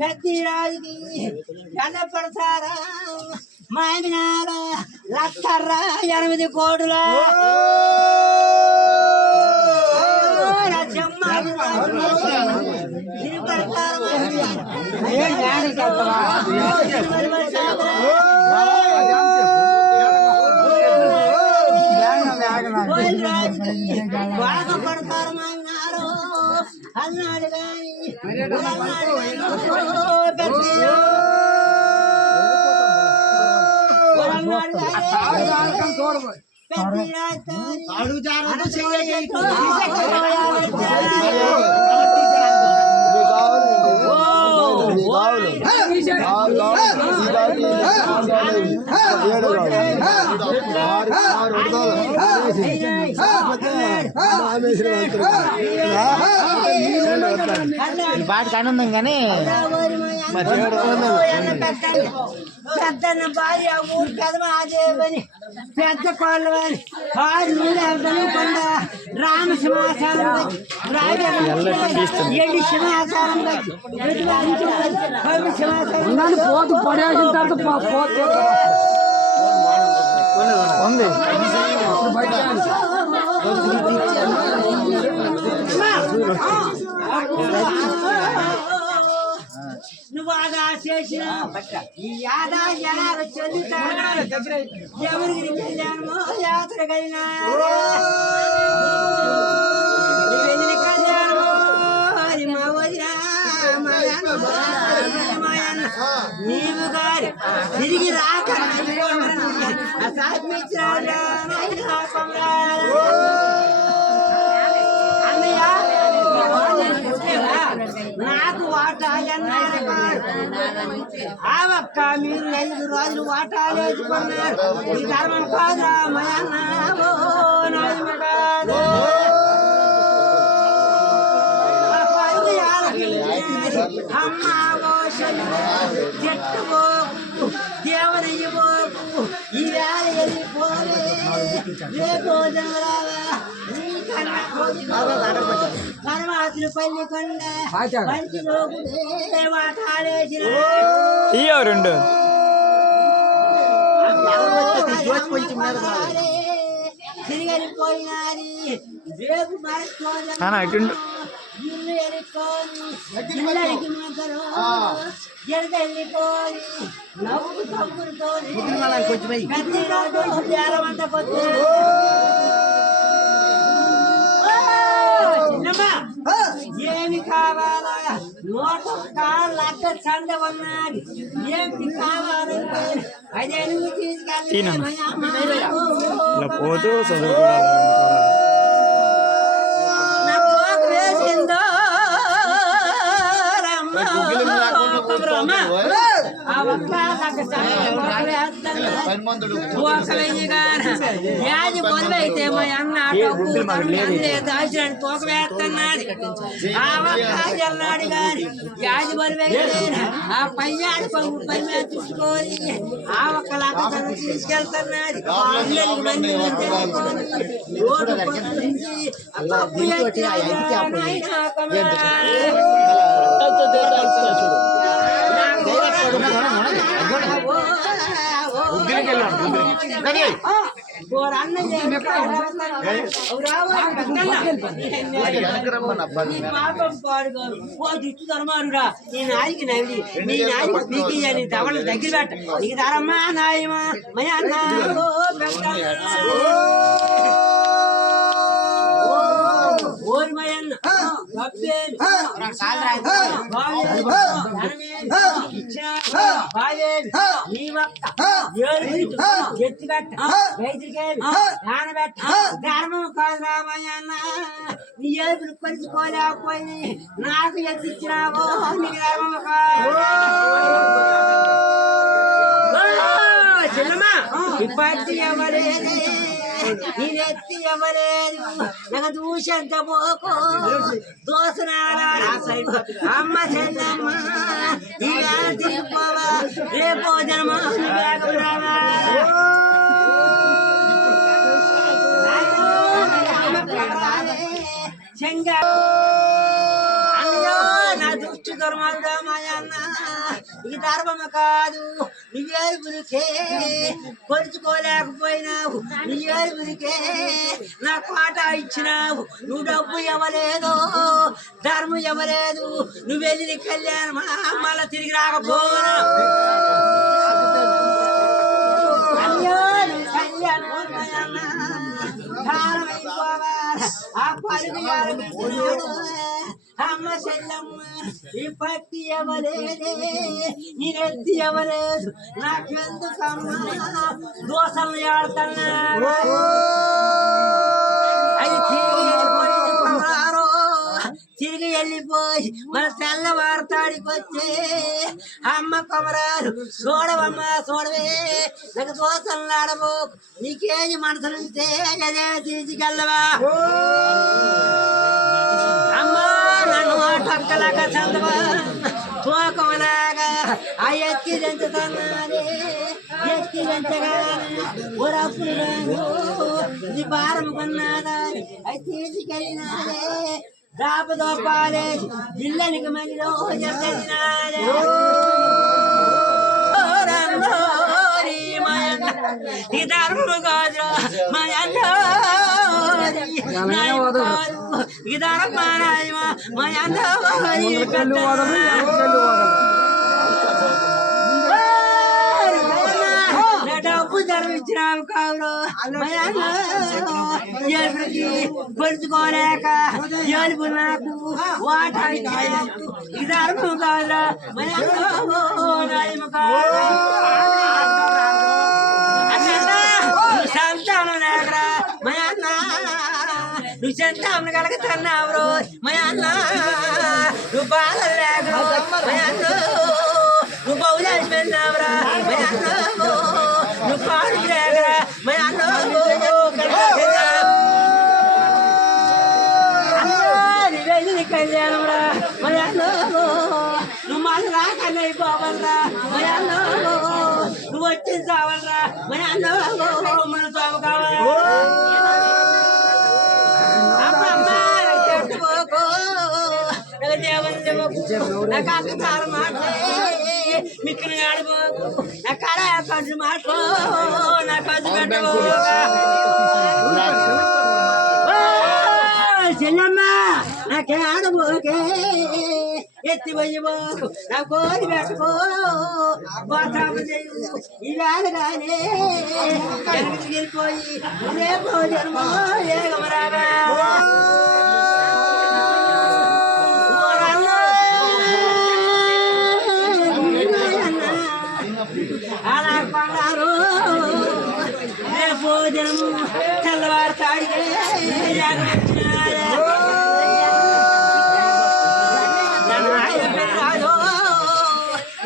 పెద్దరాజుకి కనపడతారా మామినాల లక్షర్రా 8 కోడుల బాధపడతారు మామినారు అన్నాడు కానీ బాటికి ఆనందం కానీ పెద్దన్న భార్య ఊరు పెదమాదేవని పెద్ద కోళ్ళు అని 6 నెలలు కొండ రామ సింహాసనం ఎల్లి సింహాసనం పోతు పడేసిన తర్వాత ఉంది నువ్వు ఆదా చేసిన ఈ ఆదా జనాలు చెందుతారు ఎవరికి కళ్యాణమో యాత్ర కలిగినా కళ్యాణమో మా వదిన నీవు గారి తిరిగి రాక నాకు వాటా ఆవక్క మీరు 5 రోజులు వాటాలు వేసుకున్నారు ఈ ధర్మం కాదా మయన్నావో నాయమ కాదు అమ్మ చెట్టు పోకు దేవరయ్య పోకు ఈ వేళ వెళ్ళిపోలే రేపో పరమాత్మ పల్లి కొండ రెండు తిరిగిపోయినారి రేపు మరచుకోదు ఇల్లు ఎరుకోని ఇళ్ళకి మగరు ఎడదెళ్ళిపోయి నవ్వు తమ్ముడుతో ప్రతి రోజు బేరమంట పొద్దు ఏమి కావాలా 101 లక్ష చంద ఉన్నది ఏమి కావాలంటే అదే నువ్వు పోతూ వేసిందో యాది మొదలైతే మా అన్న దాల్చడానికి తోక వేస్తున్నాడు ఆ ఒక్కన్నాడు గాని యాది మొదలైతే ఆ పయ్యాడి పంపు పై మీద చూసుకొని ఆ ఒక్క లాగా తీసుకెళ్తున్నాడు ధర్మానురా నీ నాయకి నవ్వి నీ నాయకు పీకి దవడలు దగ్గర పెట్ట నీకు ధరమ్మా నాయమా మయ అన్నా ఓర్మయన్న ఎత్తిపెట్ట రైతులకేమి నానబెట్ట ధర్మం కాదు రామయ్యన్న నీ ఏపులు పంచుకోలేకపోయి నాకు ఎత్తిచ్చినావో నీకు ధర్మం కాదు చిన్నమ్మా ఇప్పటి ఎవరేది నేనెత్తి ఇవ్వలేదు నాకు దూషంత పోకో దోసనాడా అమ్మ చెల్లమ్మ ఈ వేళ తిరిగిపోవా రేపో జన్మ నా దృష్టితో దుర్మార్గ మాయన్న ఇది ధర్మం కాదు నీ ఏడుపురికే కొలుచుకోలేకపోయినావు నీ ఏడుపురికే నా పాట ఇచ్చినావు నువ్వు డబ్బు ఇవ్వలేదు ధర్మం ఇవ్వలేదు నువ్వు వెళ్ళి కళ్యాణం మళ్ళా తిరిగి రాకపోనా ఆ పరుగు అమ్మ చెల్లమ్మ ఈ పట్టి ఎవలేదే నేనెత్తి ఎవలేదు నాకెందుకమ్మా దోసలు ఆడుతున్నాడు అది తిరిగి వెళ్ళిపోయి మన తెల్లవారుతాడికి వచ్చే అమ్మ కొమరాలు చూడవమ్మ చూడవే నాకు దోసలు ఆడబో నీకేది మనసులుంటే అదే తీసుకెళ్ళవా అమ్మా నన్ను టక్కలాగా చందవా తోకలాగా ఆ ఎత్తి దంచుతున్నానే ఎత్తి దంచగానే ఊరప్పుడు ఇది భారం కొన్నాదా అది తీసుకెళ్ళినాదే దాపు దోపాలే ఇళ్ళనికి మధ్యలో జరిగినాదే ఈ ధర్మము కాదు మాయన్న ఈ ధర్మ మాయన్న డబ్బు ధర్మించినావు కావులు ఎప్పటికి పొడుచుకోలేక ఏలుపు నాకు వాట ఈ ధర్మం కాదురా సంతానం లేకరా మయన్న నువ్వు సంతానం కలగతున్నావు రోజు మయన్న నువ్వు బాధలు లేక మయన్న నువ్వు బహుళాలు వెళ్ళినావురా మయన్న నువ్వు పాడు లేకరా మయన్న వెళ్ళి కళ్యాణం రా మయన్న నువ్వు మళ్ళీ రాకన్నా పోవాలరా మయన్న నువ్వు వచ్చి చావాలరా మయన్న మన చావు కావాలా నాకు అక్కసారి మాట్లాడే మిక్కిన ఆడిపోకు నా కళ కంటు మాట్లాడు నా కంటు పెట్టబోగా చెల్లమ్మ నాకే ఆడబోకే ఎత్తి పోయిపోకు నా కోరి పెట్టుకో ఇవాళగానే వెళ్ళిపోయి రేపు జన్మో ఏగమరాగా అలా పడారు రేపు జన్మ తెల్లవారుతాడికే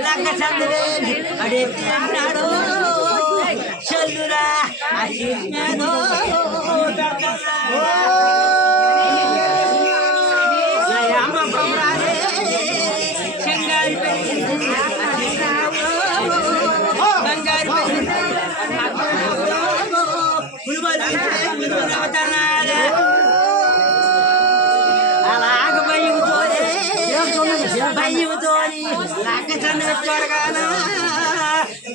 లక్క చంద్రవేది అడెత్తి అన్నాడు చల్లురా అసినాడు అమ్మ కొమరాలే చెంగారి బంగారు అలాగ భయ్యుతోని లక్క చంద్ర పెట్టుకోరగానా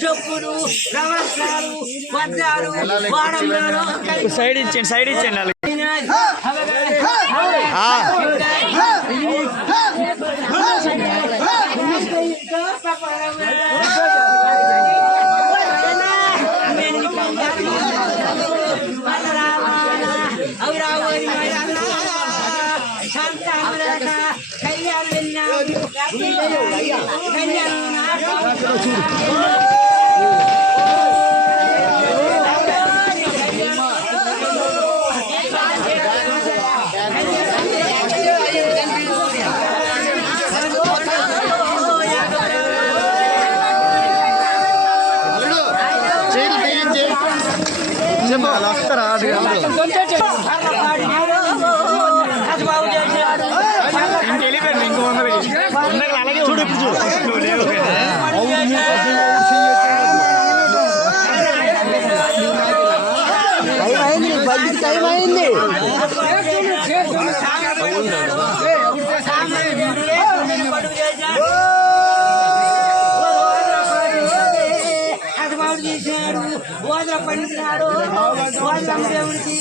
చెప్పులు రవసాలు వజ్రాలు వాడంలో సైడ్ ఇచ్చేయండి వస్తారా ఇంకెళ్ళిపోయారు ఇంకో అలాగే చూడు ఇప్పుడు చూడు టైం అయింది తీసినాడు ఓదర పండినాడు ఓదర దేవుడికి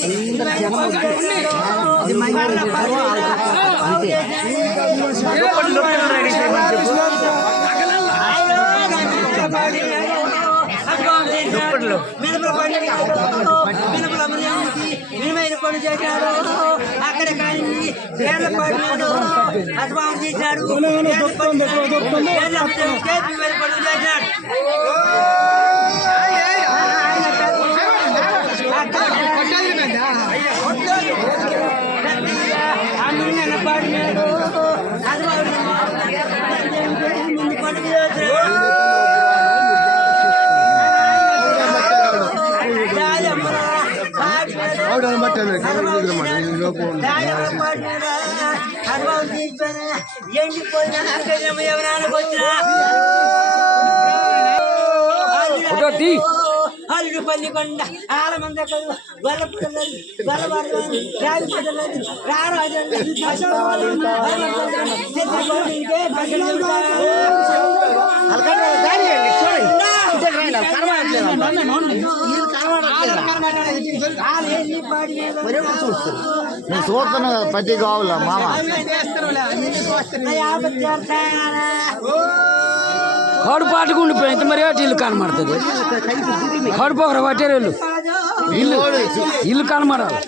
విలువైన పనులు చేశాడు అక్కడ కానీ పేర్ల పడినాడు అసమానం చేశాడు పనులు చేశాడు పడినాడు ముందు పనులు చేశాడు ఎండిపోయిన ఎవరానికి వచ్చిన అల్లుడు పల్లి కొండ ఆలమంద నేను చూస్తున్నా పత్తి కావాలా మామ కడుపు పాటుకుండిపోయింది మరి ఇల్లు కనబడుతుంది కడుపు ఒకరు పట్టారు ఇల్లు ఇల్లు కనబడాలి